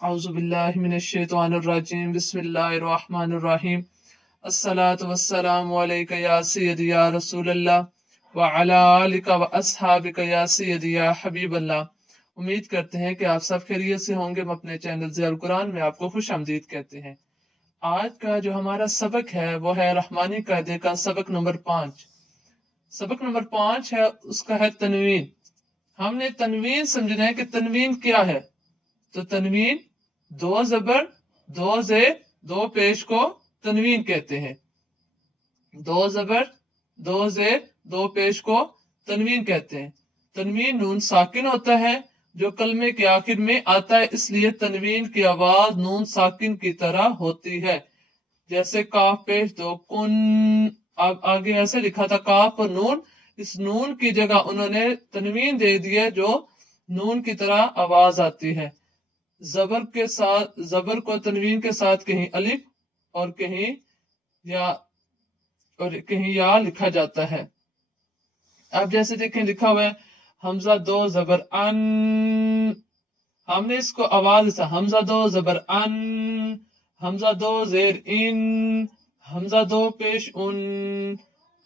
औज़ु बिल्लाहि मिनश्शैतानिर रजीम बिस्मिल्लाहिर्रहमानिर्रहीम अस्सलातु वस्सलामु अलैका या सय्यदी या रसूलल्लाह व अला आलिका व अस्हाबिका या सय्यदी या हबीबल्लाह। उम्मीद करते हैं कि आप सब खैरियत से होंगे। हम अपने चैनल ज़िया कुरान में आपको खुश आमदीद कहते हैं। आज का जो हमारा सबक है वो है रहमानी कायदे का सबक नंबर 5। सबक नंबर 5 है, उसका है तनवीन। हमने तनवीन समझना है कि तनवीन क्या है। तो तनवीन दो जबर, दो जेर, दो पेश को तनवीन कहते हैं। दो जबर, दो जेर, दो पेश को तनवीन कहते हैं। तनवीन नून साकिन होता है जो कलमे के आखिर में आता है, इसलिए तनवीन की आवाज नून साकिन की तरह होती है। जैसे काफ पेश दो कुन, आगे ऐसे लिखा था काफ और नून, इस नून की जगह उन्होंने तनवीन दे दी है जो नून की तरह आवाज आती है। जबर के साथ, जबर को तनवीन के साथ कहीं अलिफ और कहीं या लिखा जाता है। अब जैसे देखें लिखा हुआ है हमजा दो जबर अन, हमने इसको आवाज से हमजा दो जबर अन, हमजा दो जेर इन, हमजा दो पेश उन,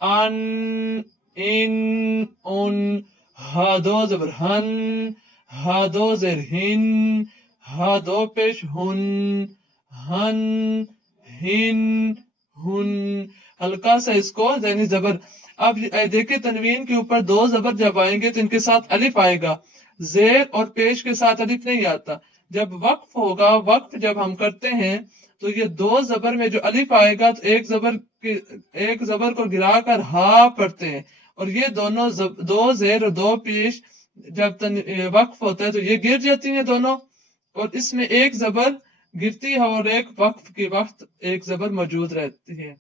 अन, इन, उन, हा दो जबर हन, हा दो जेर हिन, हा दो पेश हुन, हन, हिन, हुन। हल्का सा इसको यानी जबर। अब देखिए तनवीन के ऊपर दो जबर जब आएंगे तो इनके साथ अलिफ आएगा। जेर और पेश के साथ अलिफ नहीं आता। जब वक्फ होगा, वक्फ जब हम करते हैं तो ये दो जबर में जो अलिफ आएगा तो एक जबर को गिराकर हा पढ़ते हैं, और ये दोनों दो जेर और दो पेश जब वक्फ होता है तो ये गिर जाती हैं दोनों, और इसमें एक जबर गिरती है और एक वक्फ के वक्त एक जबर मौजूद रहती है।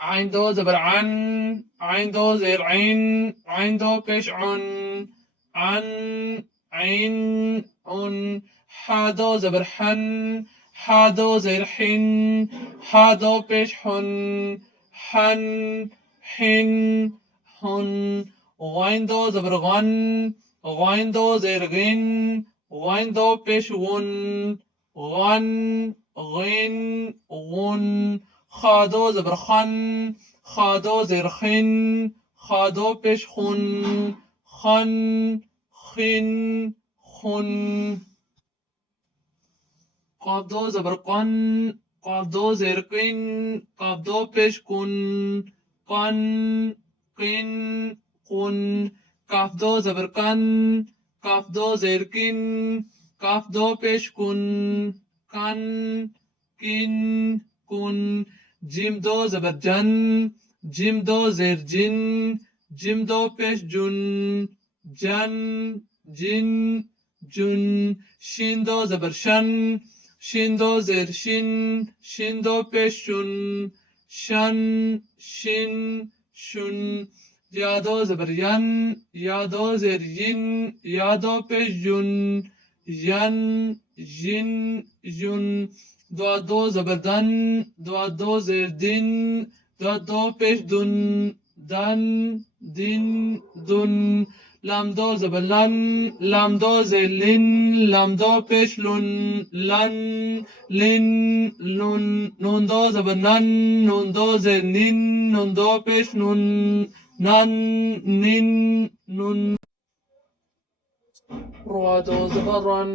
आइन दो जबर अन, आइन दो जेर आइन, आइन दो पेश उन, अन, आइन, उन, हा दो जबर हन, हा दो जेर हिन, हा दो पेश हुन, हन, हिन, हुन। गाइन दो जबर गन, गाइन दो जेर गिन, गाइन दो पेश गुन, गन, गिन, गुन। खा दो जबर खन, खा दो जेर खिन, खा दो पेश खुन, खन, खिन, खुन। काफ दो जबर कन, काफ दो जेर किन, काफ दो पेश कुन, कन, किन, कुन। काफ दो जबर कन, काफ दो जेर किन, काफ दो पेश कुन, कन, किन, कुन। जिम दो जबर जन, जिम दो जेर जिन, जिम दो पेश जुन, जन, जिन, जुन। शीन दो जबर शन, शीन दो जेर शिन, शिन दो पेश शुन, शन, शिन, शुन। या दो जबर यन, या दो जेर यिन, या दो पेश युन, यन, जिन, युन। दो जबर दन, दो जेर दिन, दो पेश दुन, दन, दिन, दुन। लाम दो जबर लन, लाम दो जेर लिन, लाम दो पेश लुन, लन, लिन, लुन। नून दो जबर नन, नून दो जेर निन, नून दो पेश नुन, नन, निन, नुन। را دو زبر رن،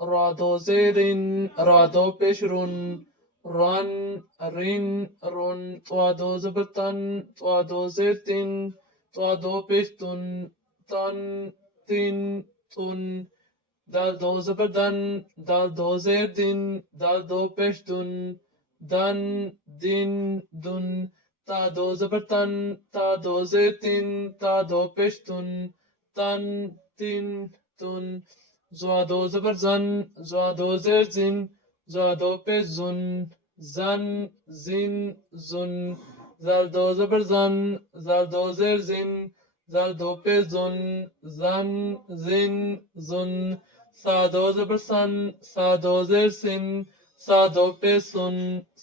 را دو زیرین، را دو پیش رون، رن، رین، رون. طوا دو زبر تن، طوا دو زیر تین، طوا دو پیش تن، تن، تین، تن. دال دو زبر دن، دال دو زیر دین، دال دو پیش دن، دن، دین، دن. تا دو زبر تن، تا دو زیر تین، تا دو پیش تن، تن، تین، تن. زوا دو زبر زن، زوا دو زیر زن، زوا دو پیش زن، زن، زین، زن. زال دو زبر زن، زال دو زیر زن، زال دو پیش زن، زن، زین، زن. سا دو زبر سن، سا دو زیر سن، سا دو پیش سن،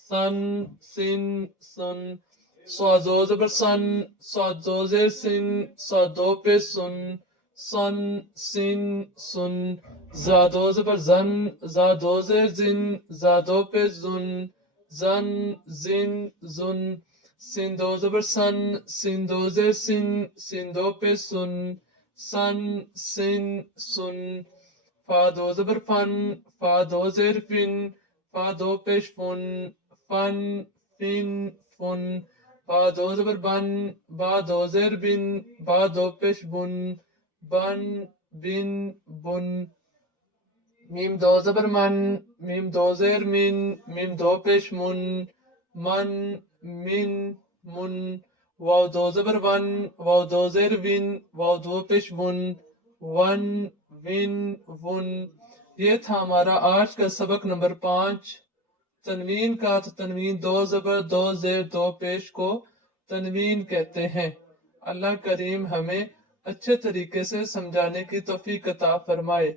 سن، سین، سن. سا دو زبر سن، سا دو زیر سن، سا دو پیش سن، صن سن سن. زادو زبر زن زادو زیر زن زادو پیش زن زن زن زن. سندو زبر سن سندو زیر سن سندو پیش سن سن سن سن. فادو زبر فن فادو زیر فن فادو پیش فن فن فن فن. بادو زبر بن بادو زیر بن بادو پیش بن بن بن بن. میم دو زبر من میم دو زیر من میم دو پیش من من من من. واو دو زبر ون واو دو زیر ون واو دو پیش ون ون ون ون. یہ تھا ہمارا آج کا سبق نمبر 5. تنوین کا تو تنوین دو زبر دو زیر دو پیش کو تنوین کہتے ہیں. اللہ کریم ہمیں اچھے طریقے سے سمجھانے کی توفیق عطا فرمائے.